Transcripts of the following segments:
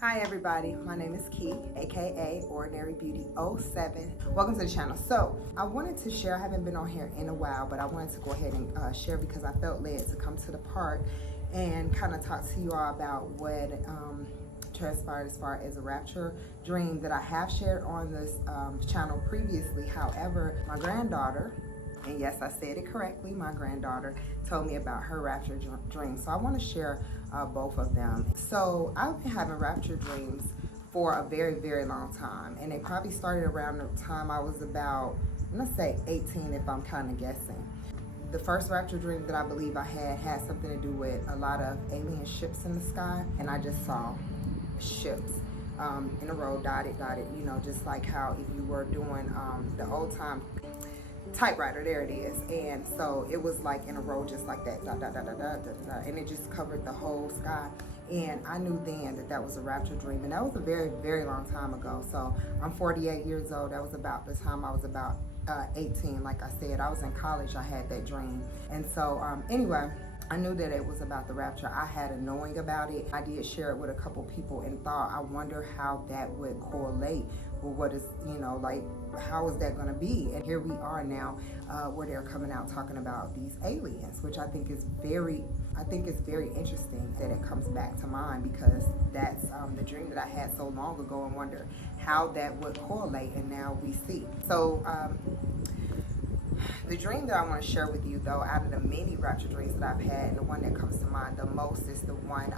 Hi everybody, my name is Key, aka Ordinary Beauty '07. Welcome to the channel. So I wanted to share, I haven't been on here in a while, but I wanted to go ahead and share because I felt led to come to the park and kind of talk to you all about what transpired as far as a rapture dream that I have shared on this channel previously. However, my granddaughter, and yes, I said it correctly, my granddaughter told me about her rapture dream. So I want to share both of them. So I've been having rapture dreams for a very, very long time. And they probably started around the time I was about, let's say 18 if I'm kind of guessing. The first rapture dream that I believe I had something to do with a lot of alien ships in the sky. And I just saw ships in a row, dotted, you know, just like how if you were doing the old time typewriter, there it is. And so it was like in a row just like that, and it just covered the whole sky. And I knew then that that was a rapture dream, and that was a very, very long time ago. So I'm 48 years old. That was about the time I was about 18. Like I said, I was in college, I had that dream. And so anyway, I knew that it was about the rapture. I had a knowing about it. I did share it with a couple people and thought, I wonder how that would correlate with what is, you know, like, how is that going to be? And here we are now where they're coming out talking about these aliens, which I think is very interesting that it comes back to mind, because that's the dream that I had so long ago and wonder how that would correlate, and now we see. So the dream that I want to share with you, though, out of the many rapture dreams that I've had, and the one that comes to mind the most is the one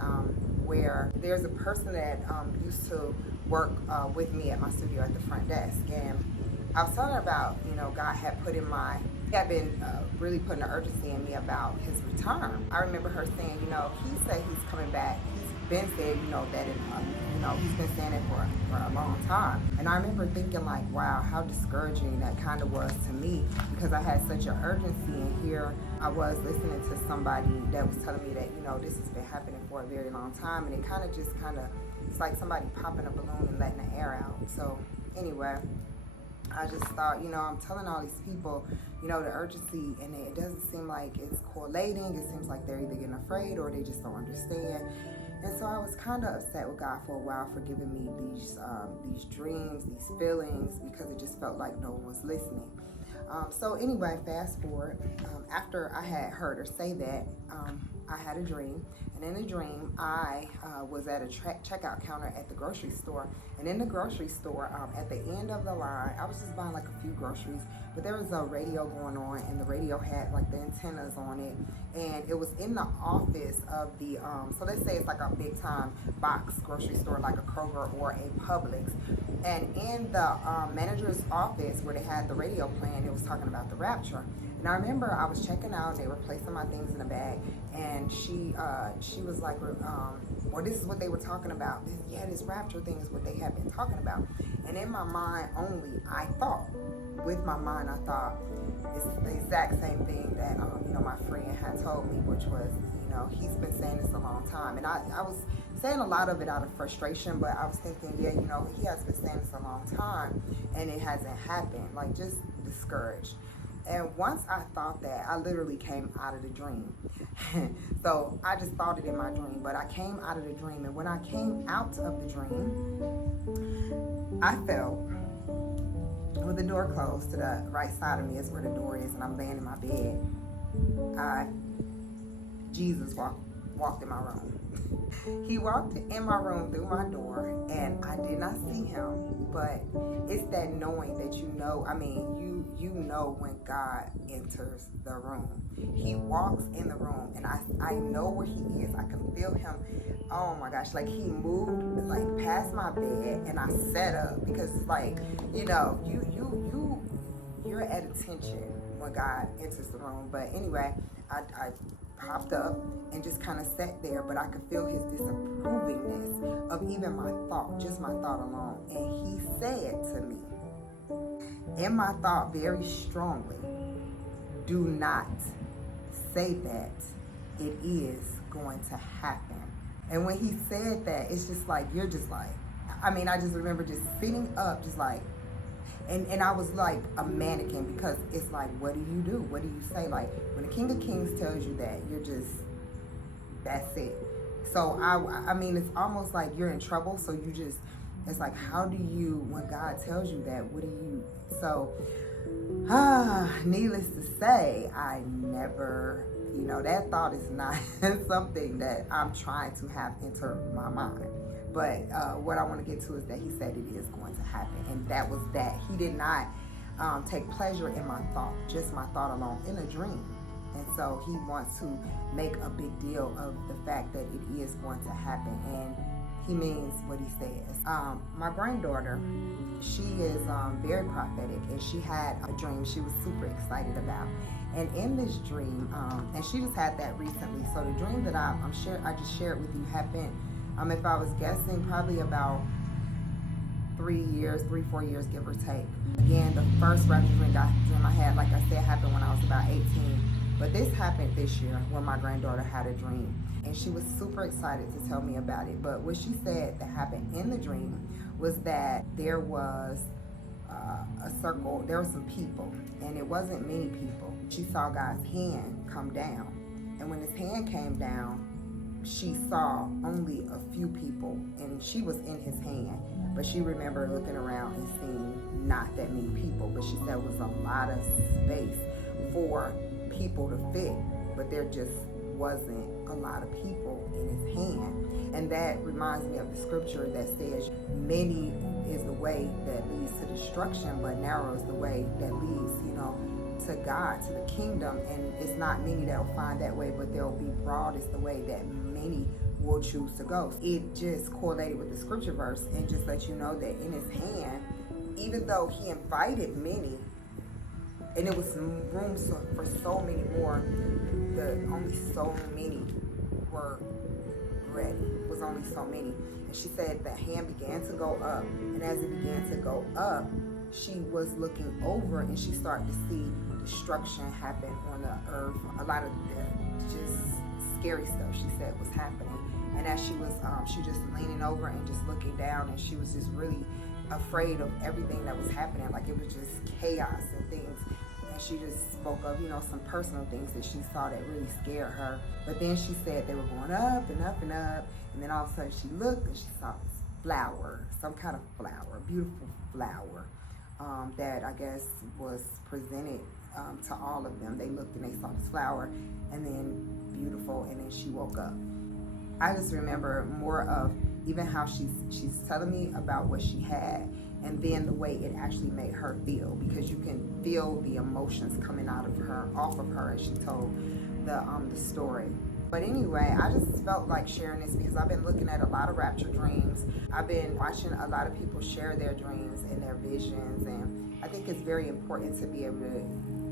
where there's a person that used to work with me at my studio at the front desk. And I was telling her about, you know, God had been really putting an urgency in me about his return. I remember her saying, you know, he said he's coming back. He's been said, you know, that he's been saying it for a long time. And I remember thinking, like, wow, how discouraging that kind of was to me, because I had such an urgency, and here I was listening to somebody that was telling me that, you know, this has been happening for a very long time, and it it's like somebody popping a balloon and letting the air out. So anyway, I just thought, you know, I'm telling all these people, you know, the urgency, and it doesn't seem like it's correlating. It seems like they're either getting afraid or they just don't understand. And so I was kind of upset with God for a while for giving me these dreams, these feelings, because it just felt like no one was listening. So anyway, fast forward, after I had heard her say that, I had a dream. And in the dream, I was at a checkout counter at the grocery store. And in the grocery store, at the end of the line, I was just buying like a few groceries, but there was a radio going on, and the radio had like the antennas on it. And it was in the office of the, so let's say it's like a big time box grocery store, like a Kroger or a Publix. And in the manager's office where they had the radio playing, it was talking about the rapture. And I remember I was checking out, they were placing my things in a bag, and she was like, well, this is what they were talking about. This rapture thing is what they had been talking about. And in my mind only, with my mind, I thought it's the exact same thing that, you know, my friend had told me, which was, you know, he's been saying this a long time. And I was saying a lot of it out of frustration, but I was thinking, yeah, you know, he has been saying this a long time, and it hasn't happened, like, just discouraged. And once I thought that, I literally came out of the dream. So I just thought it in my dream, but I came out of the dream. And when I came out of the dream, I felt, with the door closed, to the right side of me is where the door is, and I'm laying in my bed, Jesus walked in my room. He walked in my room through my door, and I did not see him, but it's that knowing that you know, I mean, you know when God enters the room. He walks in the room, and I know where he is. I can feel him. Oh my gosh, like he moved like past my bed, and I sat up, because it's like, you know, you're at attention when God enters the room. But anyway, I popped up and just kind of sat there, but I could feel his disapprovingness of even my thought, just my thought alone. And he said to me, in my thought very strongly, do not say that it is going to happen. And when he said that, it's just like, you're just like, I mean, I just remember just sitting up, just like, and I was like a mannequin, because it's like, what do you do? What do you say? Like, when the King of Kings tells you that, you're just, that's it. So I mean, it's almost like you're in trouble. So you just, it's like, how do you, when God tells you that, what do you, so, needless to say, I never, you know, that thought is not something that I'm trying to have enter my mind. But what I want to get to is that he said it is going to happen. And that was that. He did not take pleasure in my thought, just my thought alone, in a dream. And so he wants to make a big deal of the fact that it is going to happen. And he means what he says. My granddaughter, she is very prophetic, and she had a dream she was super excited about. And in this dream, and she just had that recently. So the dream that I just shared with you happened, if I was guessing, probably about 4 years, give or take. Again, the first rapture dream I had, like I said, happened when I was about 18. But this happened this year when my granddaughter had a dream. And she was super excited to tell me about it. But what she said that happened in the dream was that there was a circle, there were some people, and it wasn't many people. She saw God's hand come down. And when his hand came down, she saw only a few people, and she was in his hand. But she remembered looking around and seeing not that many people. But she said it was a lot of space for people to fit, but there just wasn't a lot of people in his hand. And that reminds me of the scripture that says, many is the way that leads to destruction, but narrow is the way that leads, you know, to God, to the kingdom. And it's not many that will find that way, but they'll be broad is the way that many will choose to go. It just correlated with the scripture verse and just let you know that in his hand, even though he invited many, and it was room for so many more, only so many were ready. It was only so many. And she said the hand began to go up, and as it began to go up, she was looking over and she started to see destruction happen on the earth. A lot of just scary stuff, she said, was happening. And as she was just leaning over and just looking down, and she was just really afraid of everything that was happening. Like it was just chaos and things. And she just spoke of, you know, some personal things that she saw that really scared her. But then she said they were going up and up and up. And then all of a sudden she looked and she saw this flower, some kind of flower, beautiful flower, that I guess was presented to all of them. They looked and they saw this flower, and then beautiful, and then she woke up. I just remember more of even how she's telling me about what she had, and then the way it actually made her feel, because you can feel the emotions coming off of her as she told the story. But anyway, I just felt like sharing this because I've been looking at a lot of rapture dreams. I've been watching a lot of people share their dreams and their visions, and I think it's very important to be able to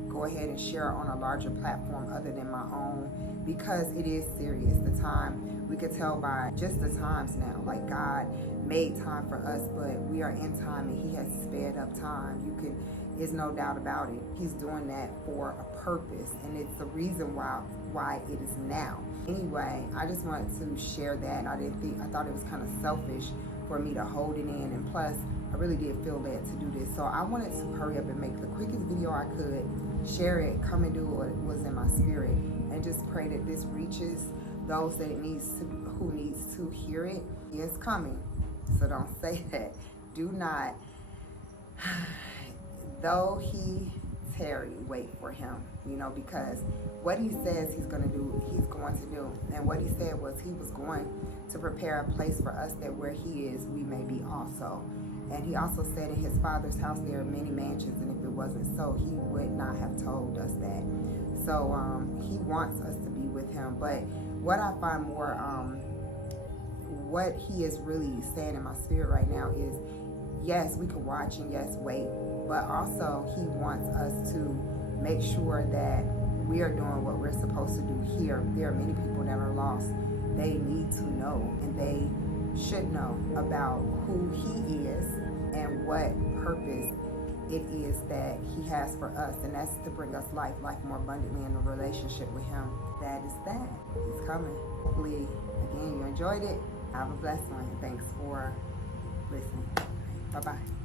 go ahead and share on a larger platform other than my own, because it is serious. The time, we could tell by just the times now, like God made time for us, but we are in time and he has sped up time. There's no doubt about it. He's doing that for a purpose, and it's the reason why it is now. Anyway, I just wanted to share that. I thought it was kind of selfish for me to hold it in, and plus I really did feel led to do this. So I wanted to hurry up and make the quickest video I could, share it, come and do what was in my spirit, and just pray that this reaches those that who needs to hear it. It's coming. So don't say that. Do not, though he tarry, wait for him, you know, because what he says he's going to do, he's going to do. And what he said was he was going to prepare a place for us, that where he is, we may be also. And he also said in his Father's house there are many mansions, and if it wasn't so, he would not have told us that. So he wants us to be with him. But what I find more, what he is really saying in my spirit right now is, yes, we can watch and yes, wait, but also he wants us to make sure that we are doing what we're supposed to do here. There are many people that are lost. They need to know, and they should know about who he is and what purpose it is that he has for us, and that's to bring us life more abundantly in a relationship with him. That is that. He's coming. Hopefully, again, you enjoyed it. Have a blessed one. Thanks for listening. Bye-bye.